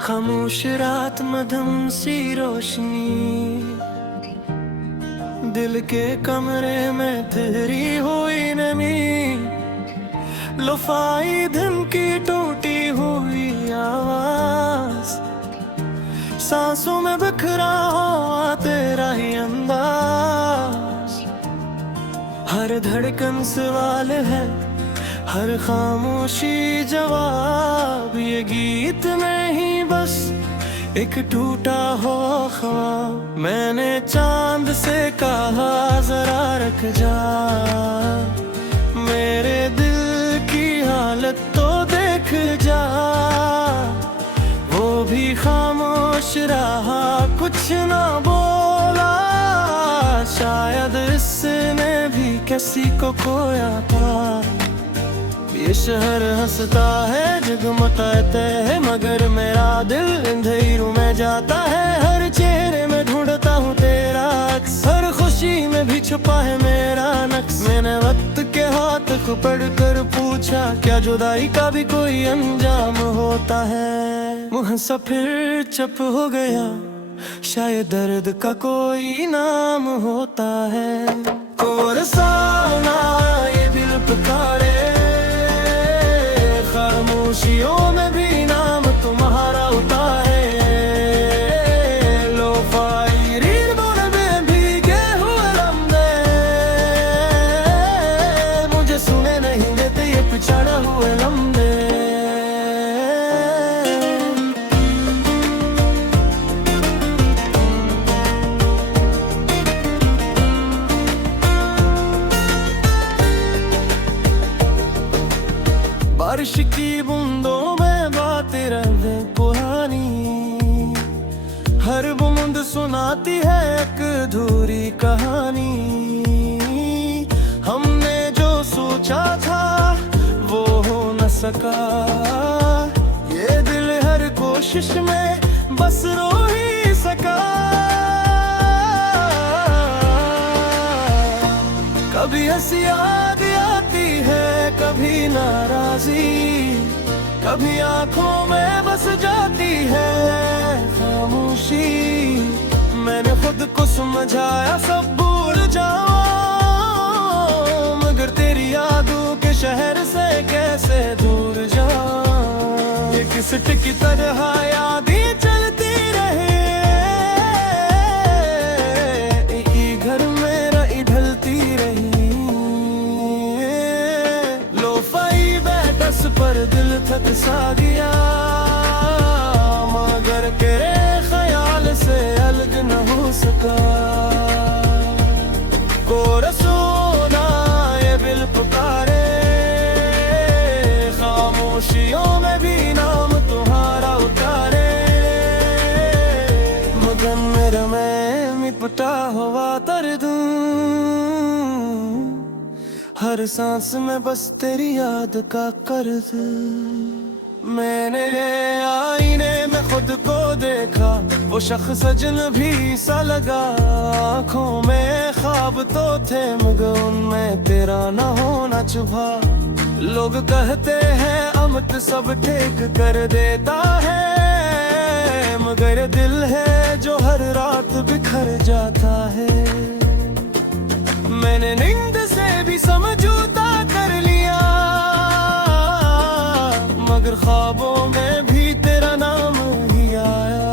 खामोश रात मधम सी रोशनी, दिल के कमरे में तेरी हुई नमी, लुफाई धन की टूटी हुई आवाज, सांसों में बिखरा हुआ तेरा ही अंदाज। हर धड़कन सवाल है, हर खामोशी जवाब, ये गीत में ही बस एक टूटा हो ख्वाब। मैंने चांद से कहा जरा रख जा, मेरे दिल की हालत तो देख जा। वो भी खामोश रहा, कुछ ना बोला, शायद इसने भी किसी को खोया था। ये शहर हंसता है, जगमगाता है, मगर मेरा दिल अंधेरों में जाता है। हर चेहरे में ढूंढता हूँ तेरा अक्स, हर खुशी में भी छुपा है मेरा नक्श। मैंने वक्त के हाथ को पढ़कर पूछा, क्या जुदाई का भी कोई अंजाम होता है? मुँह सा फिर चुप हो गया, शायद दर्द का कोई नाम होता है। कोरसाना ये दिल पुकारे, खामोशियों में भी नाम तुम्हारा होता है। लो-फाई रीडबोर्ड में भीगे हुए लम्हे, मुझे सुने नहीं देते ये पिछड़ा हुए लम्हे। बारिश की बूंदों में बातें रहे पुरानी, हर बूंद सुनाती है एक अधूरी कहानी। हमने जो सोचा था वो हो न सका, ये दिल हर कोशिश में बस रो ही सका। कभी हंसी आती है, कभी नाराजी, कभी आंखों में बस जाती है खामोशी। मैंने खुद को समझाया सब भूल जाऊं, मगर तेरी यादों के शहर से कैसे दूर जाऊं। ये किसट की तरह यादें चलती रहे, घर में रही ढलती रही। पर दिल थक सा गया, मगर तेरे ख्याल से अलग न हो सका। कोरसोना ये दिल पुकारे, खामोशियों में भी नाम तुम्हारा उतारे। मगर मेरा मैं मिटता हुआ दर्द, हर सांस में बस तेरी याद का कर्ज। मैंने आईने में खुद को देखा, वो शख्स अजनबी सा लगा। आँखों में ख्वाब तो थे, मगर उनमें तेरा न होना चुभा। लोग कहते हैं अमत सब ठीक कर देता है, मगर दिल है जो हर रात बिखर जाता है। मैंने नींद से भी समझौता कर लिया, मगर ख्वाबों में भी तेरा नाम ही आया।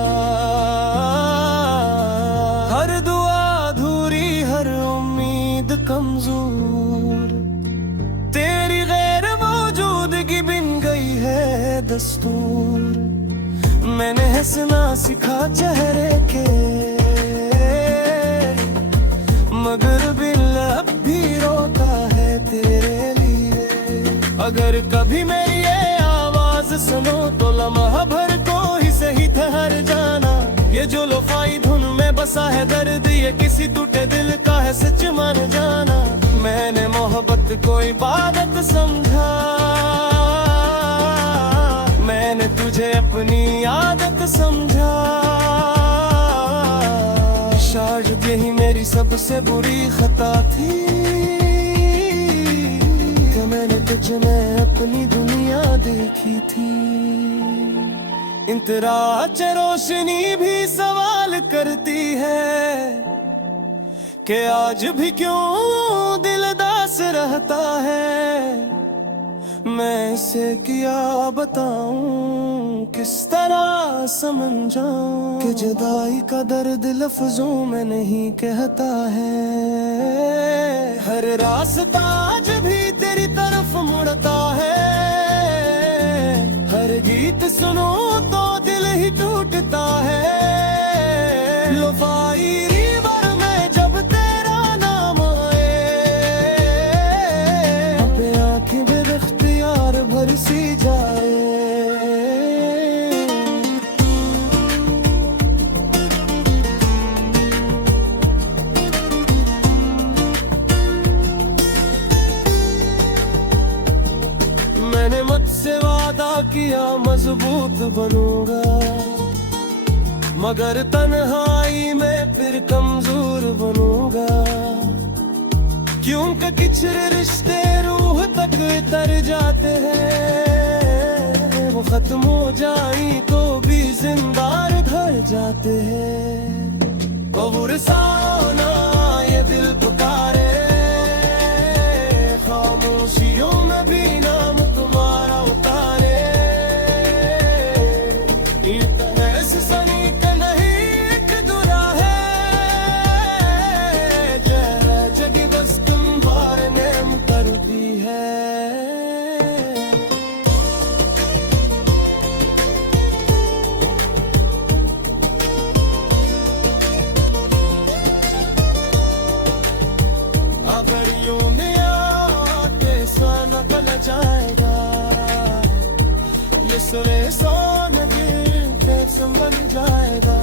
हर दुआ अधूरी, हर उम्मीद कमजोर, तेरी गैर मौजूदगी बिन गई है दस्तूर। मैंने हंसना सिखा चेहरे के, मगर दिल अब भी रोता है तेरे लिए। अगर कभी मेरी ये आवाज सुनो तो लम्हा भर को ही सही ठहर जाना। ये जो लोफाई धुन में बसा है दर्द, ये किसी टूटे दिल का है सच मान जाना। मैंने मोहब्बत को इबादत समझा, मैंने तुझे अपनी आदत समझा। शायद यही मेरी सबसे बुरी खता थी, मैंने तुझ में अपनी दुनिया देखी थी। इन तेरा रोशनी भी सवाल करती है कि आज भी क्यों दिल दास रहता है। मैं इसे क्या बताऊं, किस तरह समझाऊं कि जुदाई का दर्द लफ्जों में नहीं कहता है। हर रास्ता आज भी तेरी तरफ मुड़ता है, हर गीत सुनो तो दिल ही टूटता है। लोफाई रिवर में जब तेरा नाम आए, अपने आंखें बेख्तियार भर सी जाए। मैंने मुझसे वादा किया मजबूत बनूंगा, मगर तन्हाई में फिर कमजोर बनूंगा। क्योंकि किचरे रिश्ते रूह तक तर जाते हैं, वो खत्म हो जाई तो भी जिंदा रह जाते हैं। कबूर साना ये दिल पुकारे, खामोशियों में भी नाम तुम्हारा उतारे। सनी का नहीं एक दुरा है, जगी बस तुम बार नेम कर दी है। अगर यूं में आके सन गल जाएगा, ये सुरे सोन बन जाएगा।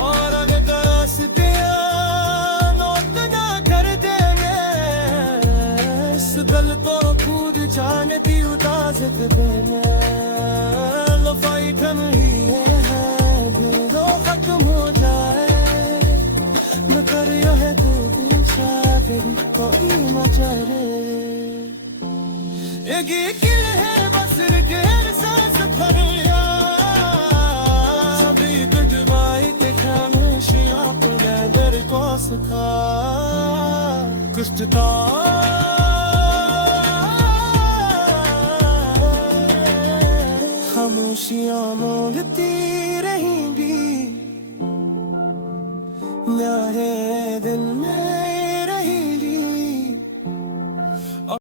और अगर रास्ते नोट ना कर देंगे, इस दिल को कूद जाने दी उदासत देने। लफाई ठन ही है दिलो खत्म हो जाए, न कर यह तो शायद कोई न चले। एक किल है बस घेर सांस भरिया, कुछ था खामोशियां मांगती रहेंगी, मेरे दिल में